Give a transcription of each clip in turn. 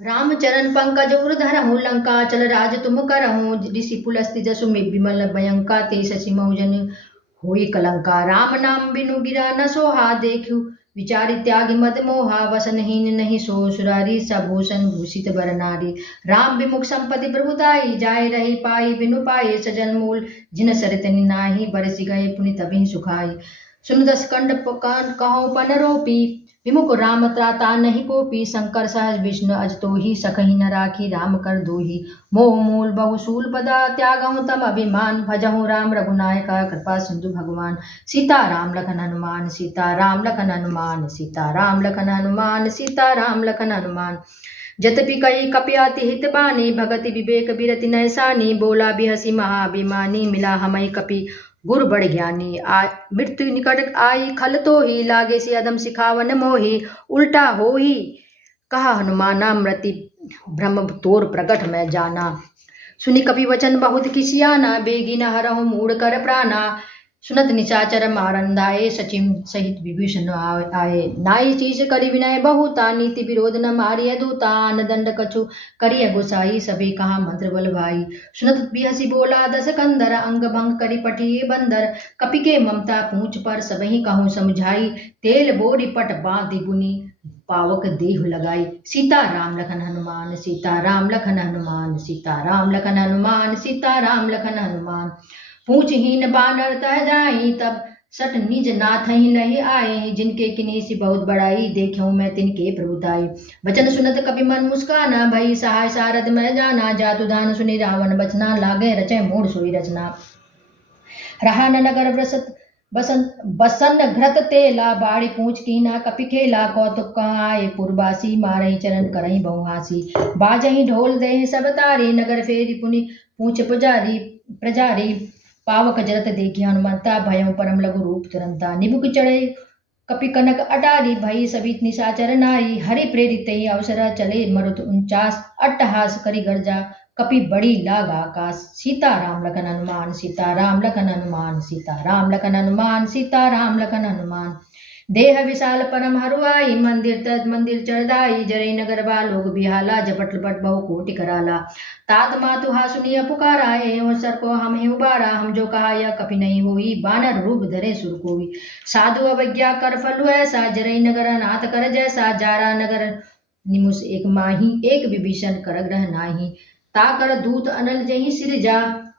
रामचरण पंकज उर्धरहु लंका चल राज तुम करहु ऋषि पुलस्ति जसु में विमल भयंका ते शशि मौजन होई कलंका। राम नाम बिनु गिरा न सोहा देखु विचारि त्यागी मद मोहा वसनहीन नहीं सो सुरारी सभूषण भूषित बर नारी। राम विमुख संपत्ति प्रभुताई जाय रही पाई बिनु पाए सजन मूल जिन सरतनि नाही बरसि गए पुनि तबिन सुखाई। सुन दस कंड कहो पन रोपी विमुख राम त्राता नहीं कोपी शंकर सहज विष्णु अज तो ही सखही न राखी राम कर दो ही। मोह मूल बहुसूल पदा त्यागहु तम अभिमान भजहु राम रघुनायका कृपा सिंधु भगवान। सीता राम लखन हनुमान सीता राम लखन हनुमान सीता राम लखन हनुमान सीता राम लखन हनुमान। जतपि कई कपियाति हित बानी भगति विवेक बिरति नैसानी बोला बिहसी महाभिमानी मिला हमई कपि गुरु बड़ ज्ञानी। मृत्यु निकट आई खल तो ही लागे से अदम सिखावन मोही उल्टा हो ही कहा हनुमाना मृति ब्रह्म तोर प्रकट में जाना। सुनि कपि वचन बहुत किसियाना बेगी न हरहु मूड कर प्राणा। सुनत निशाचर मारंदाए सचिम सहित विभीषण आए नाई चीज करी विनय बहुता नीति विरोध न मारिय दूता न दंड कछु करिय गोसाई सभी कहा मंत्र बल भाई। सुनत बिहसी बोला दस कंदर अंग भंग करी पठिए बंदर कपि के ममता पूछ पर सबही कहूँ समझाई। तेल बोरी पट बांधि बुनी पावक देह लगाई। सीता राम लखन हनुमान सीता राम लखन हनुमान सीता राम लखन हनुमान सीता राम लखन हनुमान। पूछहीन बानर तह जाई तब सट निज नाथ ही नहीं आए जिनके किन्हीं सी बहुत बड़ाई देखूं मैं तिनके प्रभुताई। वचन सुनत कपि मन मुस्काना भई सहाय सारद में जाना जातु दान सुनि रावण बचना लागे रचे मूड सोई रचना। रहा न नगर बसन घृत तेला बाड़ी पूछ कीना कपि खेला कौतुक आए पुरबासी मारही चरण करही बहुहासी। बाजही ढोल देह सब तारी नगर फेरी पुनि पूछ प्रजारी पावक जरत देखी हनुमंता भयं परम लघु रूप तुरंता। निबुक चढ़े कपि कनक अटारी भई सभी निशाचर नारी हरि प्रेरित ही अवसर चले मरुत 49 अट्टहास करी गर्जा कपि बड़ी लाग आकाश। सीता राम लखन हनुमान सीता राम लखन हनुमान सीता राम लखन हनुमान सीता राम लखन हनुमान। देह विशाल परम हरुआई मंदिर तद मंदिर चढ़दाई जरे नगर लोग बिहाला जपट लपट बहु कोटि कराला। तात मातु हा सुनिया पुकारा एवं सर को हम ही उबारा हम जो कहा यह कभी नहीं हुई बानर रूप धरे सुर कोई। साधु अवज्ञा कर फलु ऐसा जरे नगर नाथ कर जैसा जारा नगर निमुस एक माही एक विभीषण कर ग्रह नाही। ताकर दूत अनल जही सिर जा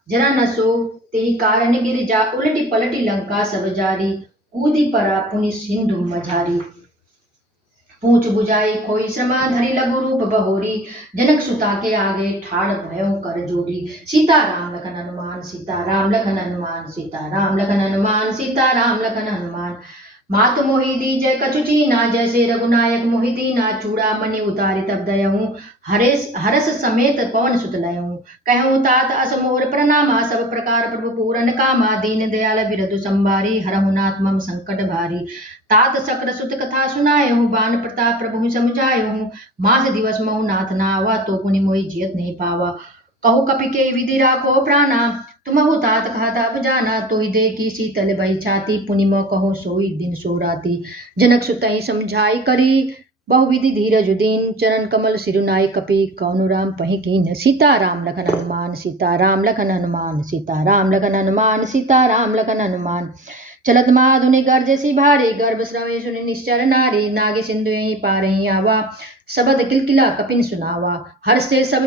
जरा न सो तेहि कारण गिर जा उलटी पलटी लंका सब जारी कूदी परा पुनि सिंधु मझारी। पूछ बुझाई खोई श्रमा धरी लघु रूप बहोरी जनक सुता के आगे ठाड़ भयो कर जोड़ी। सीता राम लखन हनुमान सीता राम लखन हनुमान सीता राम लखन हनुमान सीता राम लखन हनुमान। मातु मोहि दीजय कछु चीना जैसे रघुनायक मोहि दीना चूड़ा मणि उतारी तब दयऊँ हरस समेत पवन सुत लयऊँ। कहूँ तात अस मोर प्रणामा सब प्रकार प्रभु पूरन कामा दीन दयाल बिरधु संभारी हरहु नाथ मम संकट भारी। तात शक्र सुत कथा सुनाए हूँ बान प्रताप प्रभु समझाए हूँ मास दिवस महु नाथ ना आवा तो पुनि मोहि जियत नहीं पावा। कहु कपि के विधि राखो प्राणा तुमहु तात कहा ताप जाना तो ही देखी शीतल भई छाती पुनि मोह कहो सोई दिन सो राती। जनक सुतहि समझाई करी बहुविधि धीरज दीन चरण कमल सिरुनाई कपि कौन राम पहि कीन। सीता राम लखन हनुमान सीता राम लखन हनुमान सीता राम लखन हनुमान सीता राम लखन हनुमान। चलत माधुनि गर्ज सी भारी गर्भ स्रवे सुनि निश्चर नारी नागे सिंधु पारही आवा सबद किलकिला कपिन सुनावा। हर से सब